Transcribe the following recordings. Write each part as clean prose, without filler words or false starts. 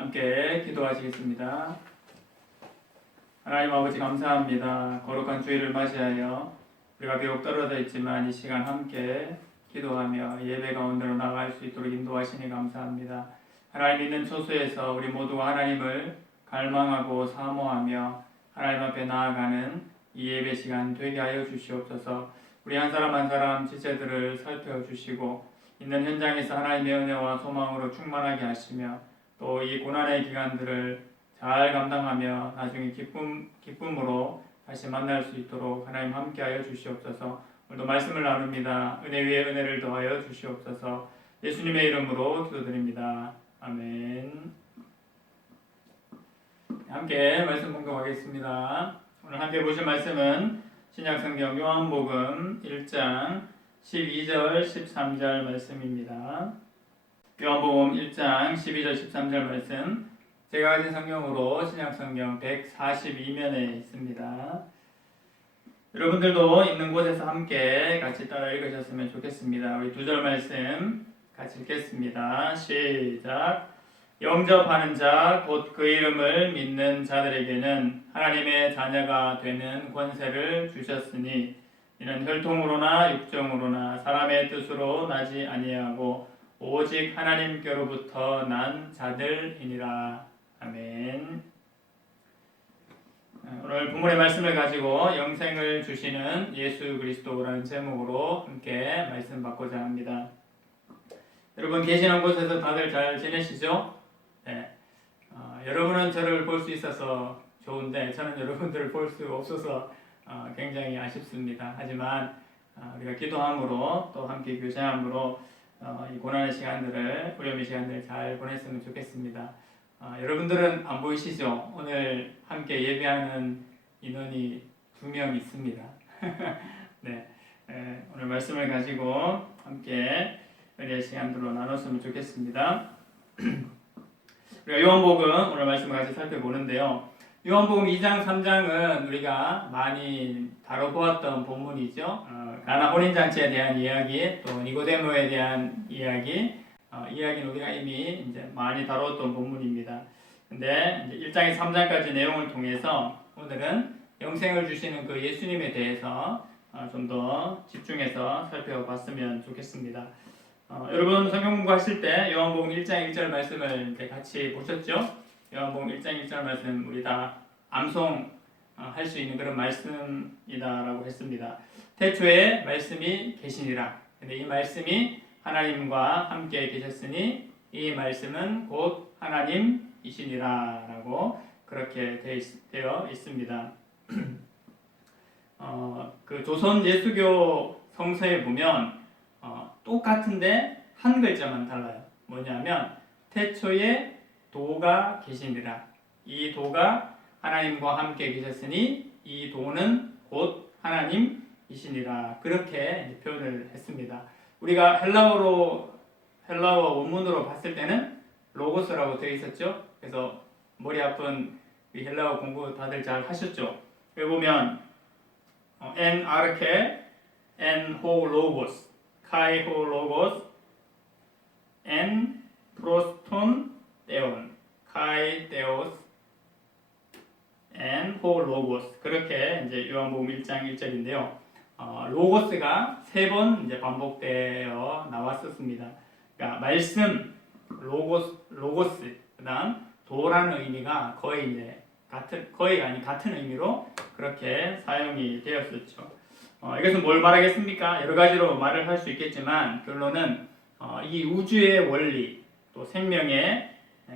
함께 기도하시겠습니다. 하나님 아버지 감사합니다. 거룩한 주일을 맞이하여 우리가 비록 떨어져 있지만 이 시간 함께 기도하며 예배 가운데로 나갈 수 있도록 인도하시니 감사합니다. 하나님 있는 초소에서 우리 모두가 하나님을 갈망하고 사모하며 하나님 앞에 나아가는 이 예배 시간 되게 하여 주시옵소서. 우리 한 사람 한 사람 지체들을 살펴주시고 있는 현장에서 하나님의 은혜와 소망으로 충만하게 하시며 또 이 고난의 기간들을 잘 감당하며 나중에 기쁨으로 다시 만날 수 있도록 하나님 함께하여 주시옵소서. 오늘도 말씀을 나눕니다. 은혜 위에 은혜를 더하여 주시옵소서. 예수님의 이름으로 기도드립니다. 아멘. 함께 말씀 공독하겠습니다. 오늘 함께 보실 말씀은 신약성경 요한복음 1장 12절 13절 말씀입니다. 요한복음 1장 12절 13절 말씀 제가 가진 성경으로 신약성경 142면에 있습니다. 여러분들도 있는 곳에서 함께 같이 따라 읽으셨으면 좋겠습니다. 우리 두 절 말씀 같이 읽겠습니다. 시작. 영접하는 자 곧 그 이름을 믿는 자들에게는 하나님의 자녀가 되는 권세를 주셨으니 이는 혈통으로나 육정으로나 사람의 뜻으로 나지 아니하고 오직 하나님께로부터 난 자들이니라. 아멘. 오늘 본문의 말씀을 가지고 영생을 주시는 예수 그리스도라는 제목으로 함께 말씀 받고자 합니다. 여러분 계시는 곳에서 다들 잘 지내시죠? 네. 여러분은 저를 볼 수 있어서 좋은데 저는 여러분들을 볼 수 없어서 굉장히 아쉽습니다. 하지만 우리가 기도함으로 또 함께 교제함으로 이 고난의 시간들을, 어려움의 시간들을 잘 보냈으면 좋겠습니다. 여러분들은 안 보이시죠? 오늘 함께 예배하는 인원이 2명 있습니다. 네, 오늘 말씀을 가지고 함께 은혜의 시간들로 나눴으면 좋겠습니다. 우리가 요한복음 오늘 말씀을 같이 살펴보는데요. 요한복음 2장 3장은 우리가 많이 다뤄보았던 본문이죠. 가나 혼인잔치에 대한 이야기, 또 니고데모에 대한 이야기, 이야기는 우리가 이미 이제 많이 다뤘던 본문입니다. 근데 이제 1장에서 3장까지 내용을 통해서 오늘은 영생을 주시는 그 예수님에 대해서 좀 더 집중해서 살펴봤으면 좋겠습니다. 여러분 성경 공부하실 때 요한복음 1장 1절 말씀을 이제 같이 보셨죠? 요한복음 1장 1절 말씀 우리 다 암송할 수 있는 그런 말씀이다라고 했습니다. 태초에 말씀이 계시니라. 근데 이 말씀이 하나님과 함께 계셨으니 이 말씀은 곧 하나님이시니라 라고 그렇게 되어 있습니다. 그 조선 예수교 성서에 보면 똑같은데 한 글자만 달라요. 뭐냐면 태초에 도가 계시니라. 이 도가 하나님과 함께 계셨으니 이 도는 곧 하나님이시니라. 그렇게 표현을 했습니다. 우리가 헬라어 원문으로 봤을 때는 로고스라고 되어 있었죠. 그래서 머리 아픈 헬라어 공부 다들 잘 하셨죠. 여기 보면 en arche, en ho logos, kai ho logos, en proston theon, kai theos, en ho logos. 그렇게 이제 요한복음 1장 1절인데요. 로고스가 3번 이제 반복되어 나왔었습니다. 그러니까 말씀, 로고스, 그다음 도라는 의미가 거의 이제 같은 의미로 그렇게 사용이 되었었죠. 이것은 뭘 말하겠습니까? 여러 가지로 말을 할 수 있겠지만 결론은 이 우주의 원리, 또 생명의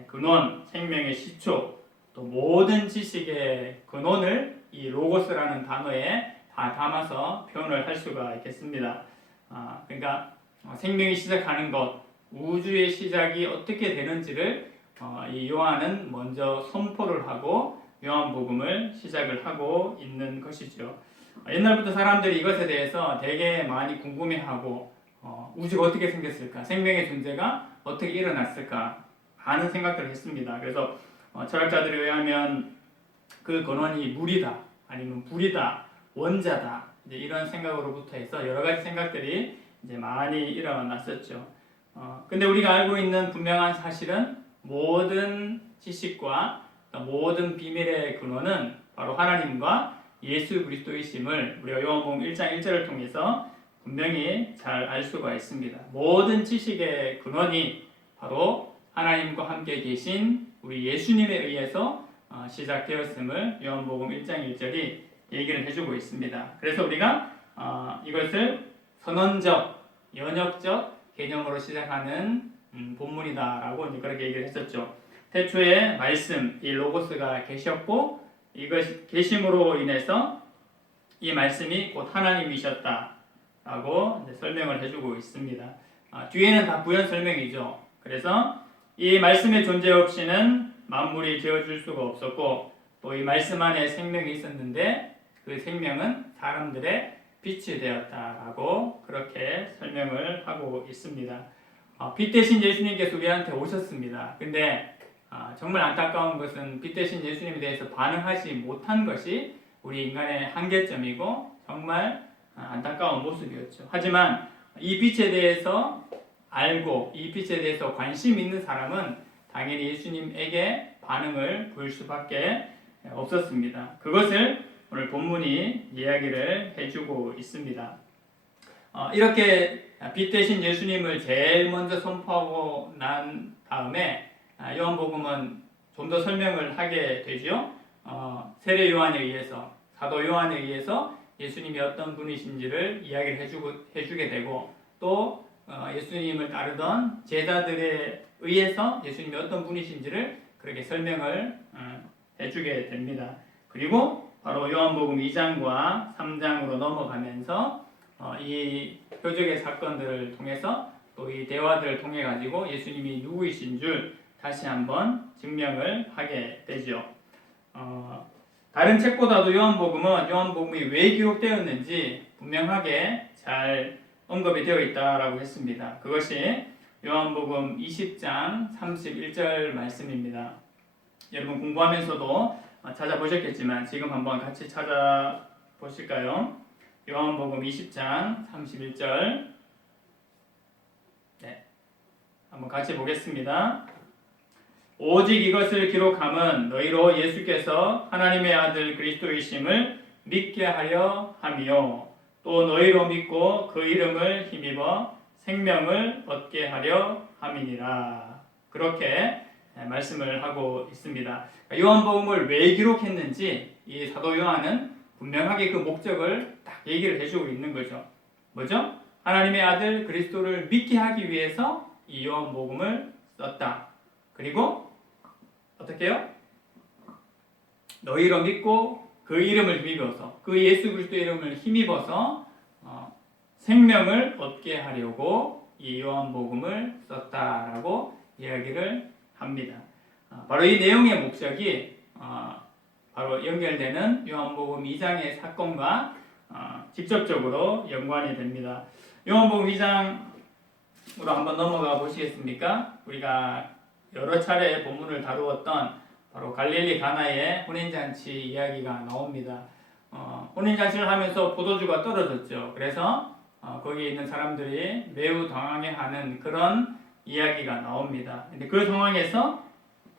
근원, 생명의 시초, 또 모든 지식의 근원을 이 로고스라는 단어에 다 담아서 표현을 할 수가 있겠습니다. 그러니까 생명이 시작하는 것, 우주의 시작이 어떻게 되는지를 이 요한은 먼저 선포를 하고 요한복음을 시작을 하고 있는 것이죠. 옛날부터 사람들이 이것에 대해서 되게 많이 궁금해하고 우주가 어떻게 생겼을까, 생명의 존재가 어떻게 일어났을까 하는 생각들을 했습니다. 그래서 철학자들에 의하면 그 근원이 물이다, 아니면 불이다, 원자다, 이제 이런 생각으로부터 해서 여러 가지 생각들이 이제 많이 일어났었죠. 근데 우리가 알고 있는 분명한 사실은 모든 지식과 모든 비밀의 근원은 바로 하나님과 예수 그리스도이심을 우리가 요한복음 1장 1절을 통해서 분명히 잘 알 수가 있습니다. 모든 지식의 근원이 바로 하나님과 함께 계신 우리 예수님에 의해서 시작되었음을 요한복음 1장 1절이 얘기를 해주고 있습니다. 그래서 우리가 이것을 선언적, 연역적 개념으로 시작하는 본문이다라고 이제 그렇게 얘기를 했었죠. 태초에 말씀, 이 로고스가 계셨고 이것 계심으로 인해서 이 말씀이 곧 하나님이셨다라고 이제 설명을 해주고 있습니다. 뒤에는 다 부연 설명이죠. 그래서 이 말씀의 존재 없이는 만물이 되어줄 수가 없었고 또 이 말씀 안에 생명이 있었는데 그 생명은 사람들의 빛이 되었다라고 그렇게 설명을 하고 있습니다. 빛 대신 예수님께서 우리한테 오셨습니다. 근데 정말 안타까운 것은 빛 대신 예수님에 대해서 반응하지 못한 것이 우리 인간의 한계점이고 정말 안타까운 모습이었죠. 하지만 이 빛에 대해서 알고 이 빛에 대해서 관심 있는 사람은 당연히 예수님에게 반응을 보일 수밖에 없었습니다. 그것을 오늘 본문이 이야기를 해주고 있습니다. 이렇게 빛 대신 예수님을 제일 먼저 선포하고 난 다음에 요한복음은 좀 더 설명을 하게 되죠. 세례 요한에 의해서, 사도 요한에 의해서 예수님이 어떤 분이신지를 이야기를 해주게 되고 또 예수님을 따르던 제자들에 의해서 예수님이 어떤 분이신지를 그렇게 설명을 해주게 됩니다. 그리고 바로 요한복음 2장과 3장으로 넘어가면서 이 표적의 사건들을 통해서 또 이 대화들을 통해 가지고 예수님이 누구이신 줄 다시 한번 증명을 하게 되죠. 다른 책보다도 요한복음이 왜 기록되었는지 분명하게 잘 언급이 되어 있다라고 했습니다. 그것이 요한복음 20장 31절 말씀입니다. 여러분 공부하면서도 찾아보셨겠지만 지금 한번 같이 찾아보실까요? 요한복음 20장 31절 한번 같이 보겠습니다. 오직 이것을 기록함은 너희로 예수께서 하나님의 아들 그리스도이심을 믿게 하려 함이요 또 너희로 믿고 그 이름을 힘입어 생명을 얻게 하려 함이니라. 그렇게 말씀을 하고 있습니다. 요한복음을 왜 기록했는지 이 사도 요한은 분명하게 그 목적을 딱 얘기를 해주고 있는 거죠. 뭐죠? 하나님의 아들 그리스도를 믿게 하기 위해서 이 요한복음을 썼다. 그리고 어떻게 해요? 너희로 믿고 그 이름을 힘입어서 그 예수 그리스도의 이름을 힘입어서 생명을 얻게 하려고 이 요한복음을 썼다라고 이야기를 합니다. 바로 이 내용의 목적이 바로 연결되는 요한복음 2장의 사건과 직접적으로 연관이 됩니다. 요한복음 2장으로 한번 넘어가 보시겠습니까? 우리가 여러 차례 본문을 다루었던 바로 갈릴리 가나의 혼인잔치 이야기가 나옵니다. 혼인잔치를 하면서 포도주가 떨어졌죠. 그래서 거기에 있는 사람들이 매우 당황해하는 그런 이야기가 나옵니다. 근데 그 상황에서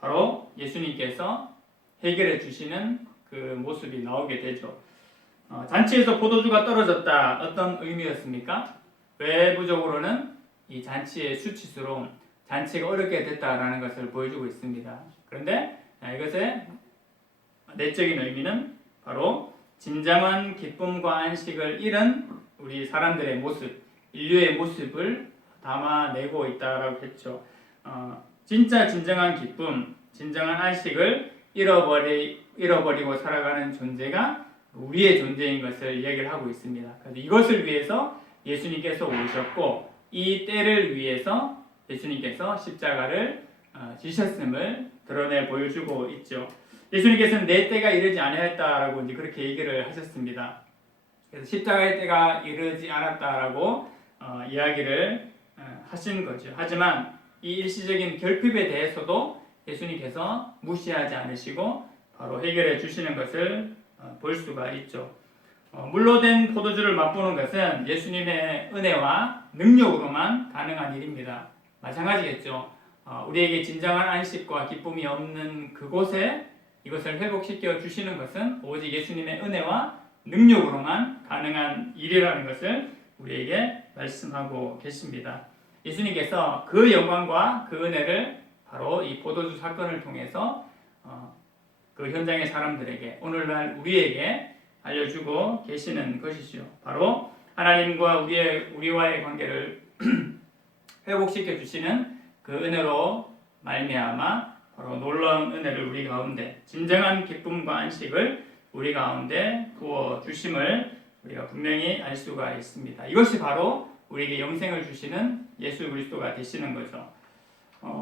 바로 예수님께서 해결해 주시는 그 모습이 나오게 되죠. 잔치에서 포도주가 떨어졌다. 어떤 의미였습니까? 외부적으로는 이 잔치의 수치스러움, 잔치가 어렵게 됐다라는 것을 보여주고 있습니다. 그런데 이것의 내적인 의미는 바로 진정한 기쁨과 안식을 잃은 우리 사람들의 모습, 인류의 모습을 담아내고 있다라고 했죠. 진짜 진정한 기쁨, 진정한 안식을 잃어버리고 살아가는 존재가 우리의 존재인 것을 이야기를 하고 있습니다. 그래서 이것을 위해서 예수님께서 오셨고 이 때를 위해서 예수님께서 십자가를 지셨음을 드러내 보여주고 있죠. 예수님께서는 내 때가 이르지 아니하였다라고 이제 그렇게 얘기를 하셨습니다. 그래서 십자가의 때가 이르지 않았다라고 이야기를 하신 거죠. 하지만 이 일시적인 결핍에 대해서도 예수님께서 무시하지 않으시고 바로 해결해 주시는 것을 볼 수가 있죠. 물로 된 포도주를 맛보는 것은 예수님의 은혜와 능력으로만 가능한 일입니다. 마찬가지겠죠. 우리에게 진정한 안식과 기쁨이 없는 그곳에 이것을 회복시켜 주시는 것은 오직 예수님의 은혜와 능력으로만 가능한 일이라는 것을 우리에게 말씀하고 계십니다. 예수님께서 그 영광과 그 은혜를 바로 이 포도주 사건을 통해서 그 현장의 사람들에게, 오늘날 우리에게 알려주고 계시는 것이죠. 바로 하나님과 우리와의 관계를 회복시켜 주시는 그 은혜로 말미암아 바로 놀라운 은혜를 우리 가운데, 진정한 기쁨과 안식을 우리 가운데 부어 주심을 우리가 분명히 알 수가 있습니다. 이것이 바로 우리에게 영생을 주시는 예수 그리스도가 되시는 거죠.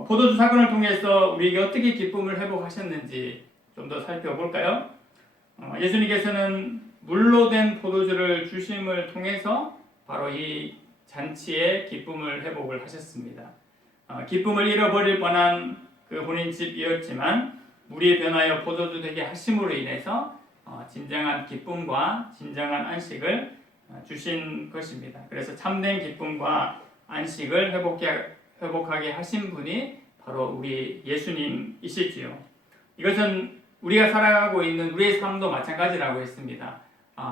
포도주 사건을 통해서 우리에게 어떻게 기쁨을 회복하셨는지 좀 더 살펴볼까요? 예수님께서는 물로 된 포도주를 주심을 통해서 바로 이 잔치의 기쁨을 회복을 하셨습니다. 기쁨을 잃어버릴 뻔한 그 혼인집이었지만 물이 변하여 포도주 되게 하심으로 인해서 진정한 기쁨과 진정한 안식을 주신 것입니다. 그래서 참된 기쁨과 안식을 회복하게 하신 분이 바로 우리 예수님이시지요. 이것은 우리가 살아가고 있는 우리의 삶도 마찬가지라고 했습니다.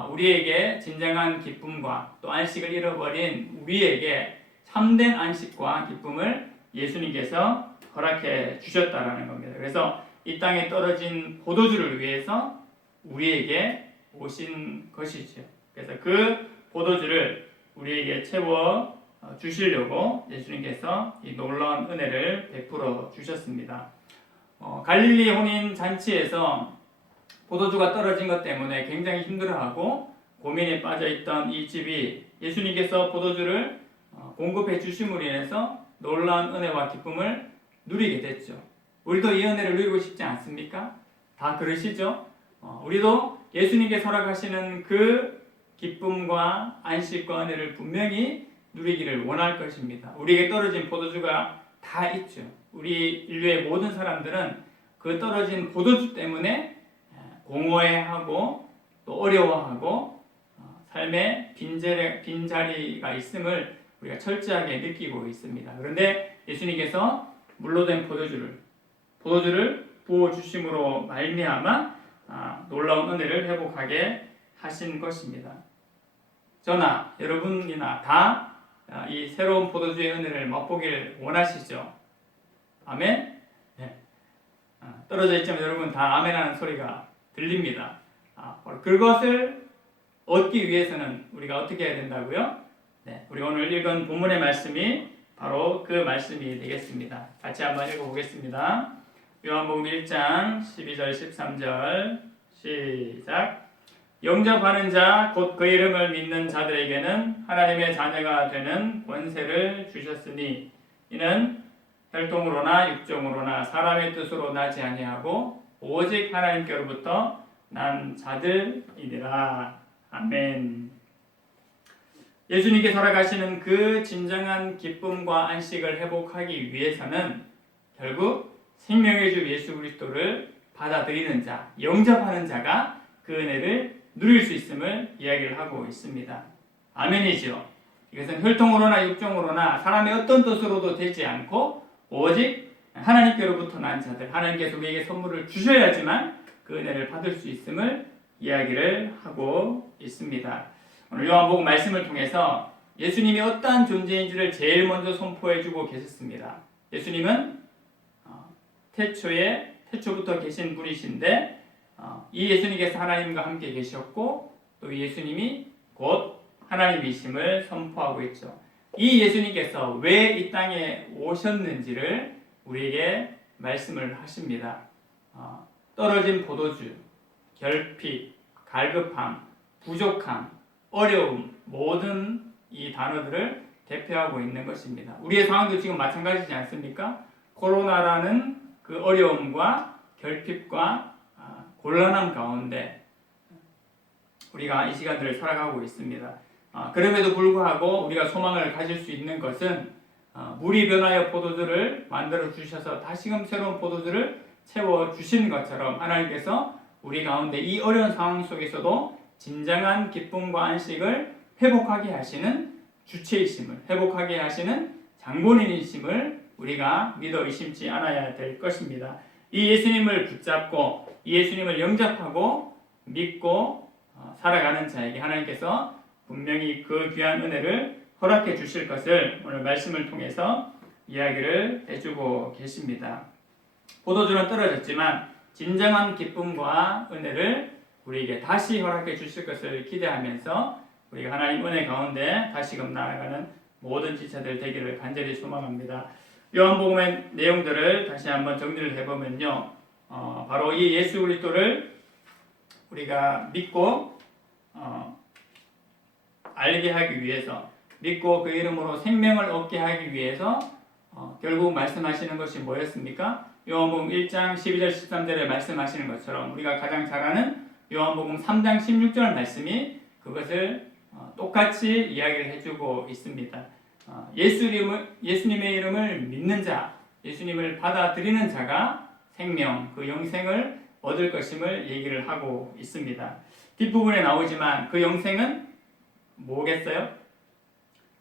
우리에게 진정한 기쁨과 또 안식을 잃어버린 우리에게 참된 안식과 기쁨을 예수님께서 허락해 주셨다라는 겁니다. 그래서 이 땅에 떨어진 포도주를 위해서 우리에게 오신 것이죠. 그래서 그 포도주를 우리에게 채워 주시려고 예수님께서 이 놀라운 은혜를 베풀어 주셨습니다. 갈릴리 혼인 잔치에서 포도주가 떨어진 것 때문에 굉장히 힘들어하고 고민에 빠져있던 이 집이 예수님께서 포도주를 공급해 주심으로 인해서 놀라운 은혜와 기쁨을 누리게 됐죠. 우리도 이 은혜를 누리고 싶지 않습니까? 다 그러시죠? 우리도 예수님께서 허락하시는 그 기쁨과 안식과 은혜를 분명히 누리기를 원할 것입니다. 우리에게 떨어진 포도주가 다 있죠. 우리 인류의 모든 사람들은 그 떨어진 포도주 때문에 공허해하고 또 어려워하고 삶에 빈자리가 있음을 우리가 철저하게 느끼고 있습니다. 그런데 예수님께서 물로 된 포도주를 부어주심으로 말미암아 놀라운 은혜를 회복하게 하신 것입니다. 저나 여러분이나 다 이 새로운 포도주의 은혜를 맛보길 원하시죠? 아멘? 네. 떨어져 있지만 여러분 다 아멘하는 소리가 들립니다. 그것을 얻기 위해서는 우리가 어떻게 해야 된다고요? 네, 우리 오늘 읽은 본문의 말씀이 바로 그 말씀이 되겠습니다. 같이 한번 읽어보겠습니다. 요한복음 1장 12절 13절 시작. 영접하는 자 곧 그 이름을 믿는 자들에게는 하나님의 자녀가 되는 권세를 주셨으니 이는 혈통으로나 육종으로나 사람의 뜻으로 나지 아니하고 오직 하나님께로부터 난 자들이니라. 아멘. 예수님께 살아가시는 그 진정한 기쁨과 안식을 회복하기 위해서는 결국 생명의 주 예수 그리스도를 받아들이는 자, 영접하는 자가 그 은혜를 누릴 수 있음을 이야기를 하고 있습니다. 아멘이죠. 이것은 혈통으로나 육종으로나 사람의 어떤 뜻으로도 되지 않고 오직 하나님께로부터 난 자들, 하나님께서 우리에게 선물을 주셔야지만 그 은혜를 받을 수 있음을 이야기를 하고 있습니다. 오늘 요한복음 말씀을 통해서 예수님이 어떠한 존재인지를 제일 먼저 선포해주고 계셨습니다. 예수님은 태초부터 계신 분이신데 이 예수님께서 하나님과 함께 계셨고 또 예수님이 곧 하나님이심을 선포하고 있죠. 이 예수님께서 왜 이 땅에 오셨는지를 우리에게 말씀을 하십니다. 떨어진 포도주, 결핍, 갈급함, 부족함, 어려움, 모든 이 단어들을 대표하고 있는 것입니다. 우리의 상황도 지금 마찬가지지 않습니까? 코로나라는 그 어려움과 결핍과 곤란함 가운데 우리가 이 시간들을 살아가고 있습니다. 그럼에도 불구하고 우리가 소망을 가질 수 있는 것은 물이 변하여 포도주를 만들어 주셔서 다시금 새로운 포도주를 채워 주신 것처럼 하나님께서 우리 가운데 이 어려운 상황 속에서도 진정한 기쁨과 안식을 회복하게 하시는 주체이심을, 회복하게 하시는 장본인이심을 우리가 믿어 의심치 않아야 될 것입니다. 이 예수님을 붙잡고 이 예수님을 영접하고 믿고 살아가는 자에게 하나님께서 분명히 그 귀한 은혜를 허락해 주실 것을 오늘 말씀을 통해서 이야기를 해주고 계십니다. 포도주는 떨어졌지만 진정한 기쁨과 은혜를 우리에게 다시 허락해 주실 것을 기대하면서 우리가 하나님 은혜 가운데 다시금 나아가는 모든 지체들 되기를 간절히 소망합니다. 요한복음의 내용들을 다시 한번 정리를 해보면요, 바로 이 예수 그리스도를 우리가 믿고 알게 하기 위해서, 믿고 그 이름으로 생명을 얻게 하기 위해서 결국 말씀하시는 것이 뭐였습니까? 요한복음 1장 12절 13절에 말씀하시는 것처럼 우리가 가장 잘 아는 요한복음 3장 16절 말씀이 그것을 똑같이 이야기를 해주고 있습니다. 예수님의 이름을 믿는 자, 예수님을 받아들이는 자가 생명, 그 영생을 얻을 것임을 얘기를 하고 있습니다. 뒷부분에 나오지만 그 영생은 뭐겠어요?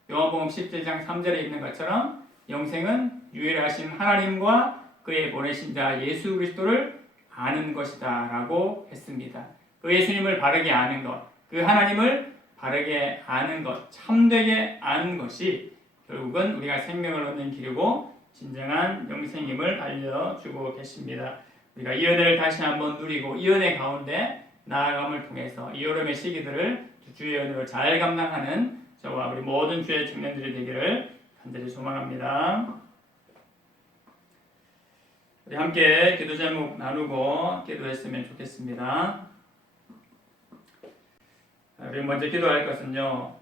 요한복음 17장 3절에 있는 것처럼 영생은 유일하신 하나님과 그의 보내신 자 예수 그리스도를 아는 것이다 라고 했습니다. 그 예수님을 바르게 아는 것, 그 하나님을 바르게 아는 것, 참되게 아는 것이 결국은 우리가 생명을 얻는 길이고 진정한 영생임을 알려주고 계십니다. 우리가 이 은혜를 다시 한번 누리고 이 은혜 가운데 나아감을 통해서 이 여름의 시기들을 주의 은혜로 잘 감당하는 저와 우리 모든 주의 청년들이 되기를 간절히 소망합니다. 우리 함께 기도 제목 나누고 기도했으면 좋겠습니다. 우리 먼저 기도할 것은요,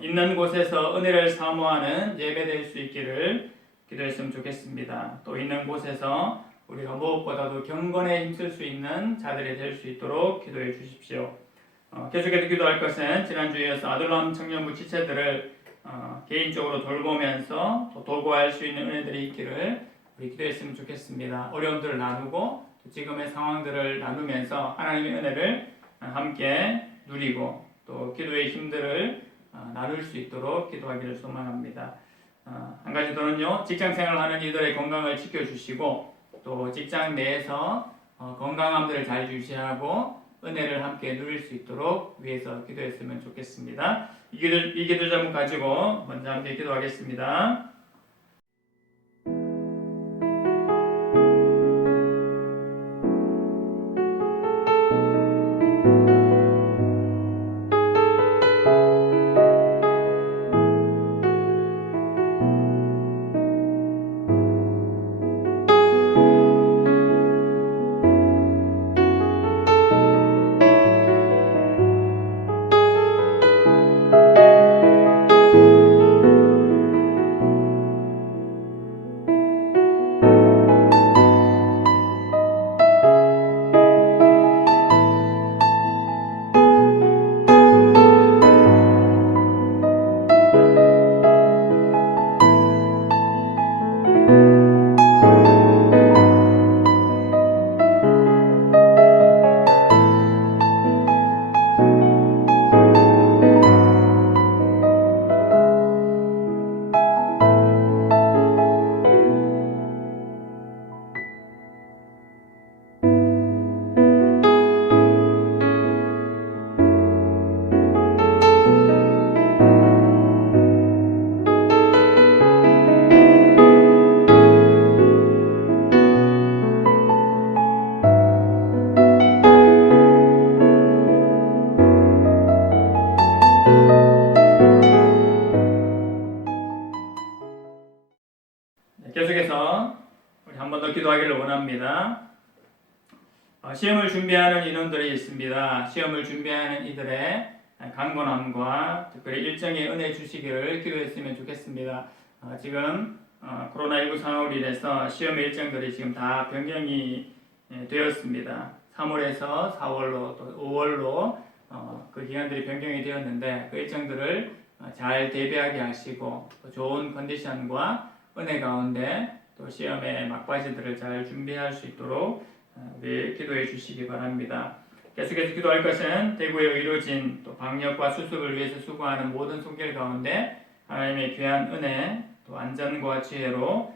있는 곳에서 은혜를 사모하는 예배될 수 있기를 기도했으면 좋겠습니다. 또 있는 곳에서 우리가 무엇보다도 경건에 힘쓸 수 있는 자들이 될 수 있도록 기도해 주십시오. 계속해서 기도할 것은 지난주에 이어서 아들람 청년부 지체들을 개인적으로 돌보면서 또 도구할 수 있는 은혜들이 있기를 우리 기도했으면 좋겠습니다. 어려움들을 나누고 지금의 상황들을 나누면서 하나님의 은혜를 함께 누리고 또 기도의 힘들을 나눌 수 있도록 기도하기를 소망합니다. 한 가지 더는요, 직장생활을 하는 이들의 건강을 지켜주시고 또 직장 내에서 건강함들을 잘 유지하고 은혜를 함께 누릴 수 있도록 위해서 기도했으면 좋겠습니다. 이 기도 제목 가지고 먼저 함께 기도하겠습니다. 계속해서 우리 한 번 더 기도하기를 원합니다. 시험을 준비하는 인원들이 있습니다. 시험을 준비하는 이들의 강건함과 특별히 일정의 은혜 주시기를 기도했으면 좋겠습니다. 지금 코로나19 상황으로 인해서 시험 일정들이 지금 다 변경이 되었습니다. 3월에서 4월로 또 5월로 그 기간들이 변경이 되었는데 그 일정들을 잘 대비하게 하시고 좋은 컨디션과 은혜 가운데 또 시험의 막바지들을 잘 준비할 수 있도록 우리 기도해 주시기 바랍니다. 계속해서 기도할 것은 대구에 이루어진 또 방역과 수습을 위해서 수고하는 모든 손길 가운데 하나님의 귀한 은혜 또 안전과 지혜로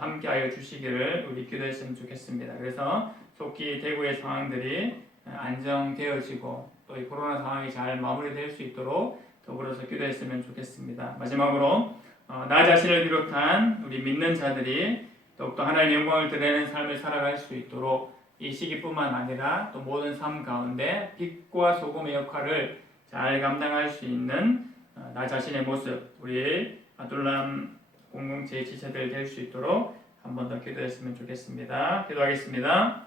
함께하여 주시기를 우리 기도했으면 좋겠습니다. 그래서 속히 대구의 상황들이 안정되어지고 또 이 코로나 상황이 잘 마무리될 수 있도록 더불어서 기도했으면 좋겠습니다. 마지막으로 나 자신을 비롯한 우리 믿는 자들이 더욱더 하나님의 영광을 드러내는 삶을 살아갈 수 있도록 이 시기뿐만 아니라 또 모든 삶 가운데 빛과 소금의 역할을 잘 감당할 수 있는 나 자신의 모습, 우리 아둘람 공동체의 지체들 될 수 있도록 한 번 더 기도했으면 좋겠습니다. 기도하겠습니다.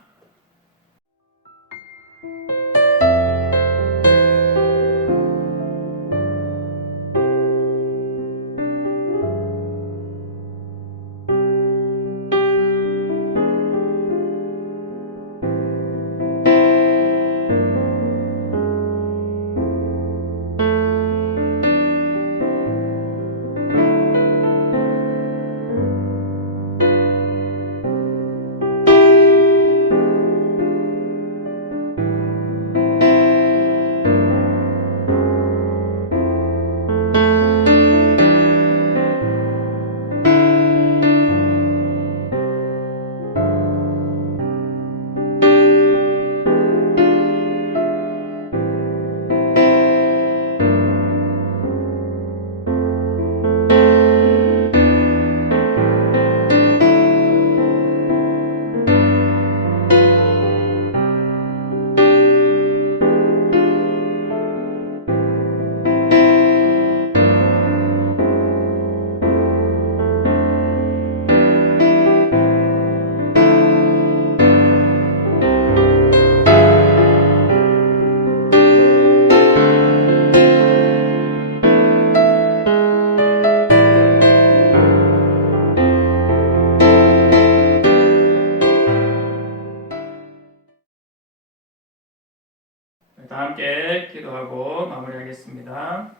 다 함께 기도하고 마무리하겠습니다.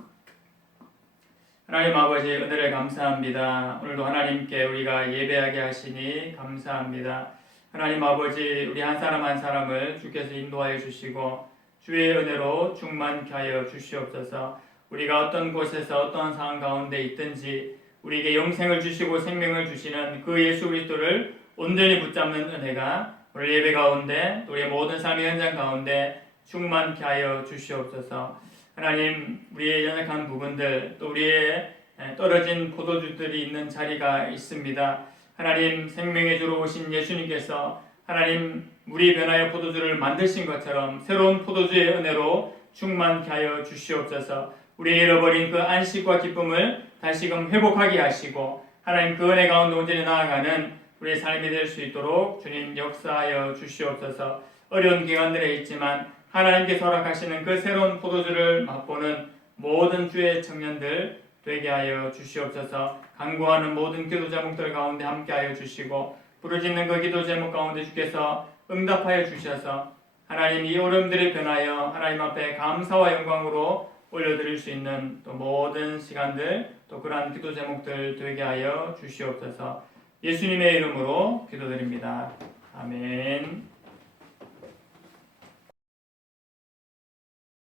하나님 아버지 은혜를 감사합니다. 오늘도 하나님께 우리가 예배하게 하시니 감사합니다. 하나님 아버지 우리 한 사람 한 사람을 주께서 인도하여 주시고 주의 은혜로 충만케 하여 주시옵소서. 우리가 어떤 곳에서 어떤 상황 가운데 있든지 우리에게 영생을 주시고 생명을 주시는 그 예수 그리스도를 온전히 붙잡는 은혜가 오늘 예배 가운데 우리의 모든 삶의 현장 가운데 충만케 하여 주시옵소서. 하나님 우리의 연약한 부분들 또 우리의 떨어진 포도주들이 있는 자리가 있습니다. 하나님 생명의 주로 오신 예수님께서 하나님 물이 변하여 포도주를 만드신 것처럼 새로운 포도주의 은혜로 충만케 하여 주시옵소서. 우리의 잃어버린 그 안식과 기쁨을 다시금 회복하게 하시고 하나님 그 은혜 가운데 온전히 나아가는 우리의 삶이 될 수 있도록 주님 역사하여 주시옵소서. 어려운 기간들에 있지만 하나님께서 허락하시는 그 새로운 포도주를 맛보는 모든 주의 청년들 되게 하여 주시옵소서. 간구하는 모든 기도 제목들 가운데 함께하여 주시고 부르짖는 그 기도 제목 가운데 주께서 응답하여 주셔서 하나님 이 어려움들이 변하여 하나님 앞에 감사와 영광으로 올려드릴 수 있는 또 모든 시간들 또 그러한 기도 제목들 되게 하여 주시옵소서. 예수님의 이름으로 기도드립니다. 아멘.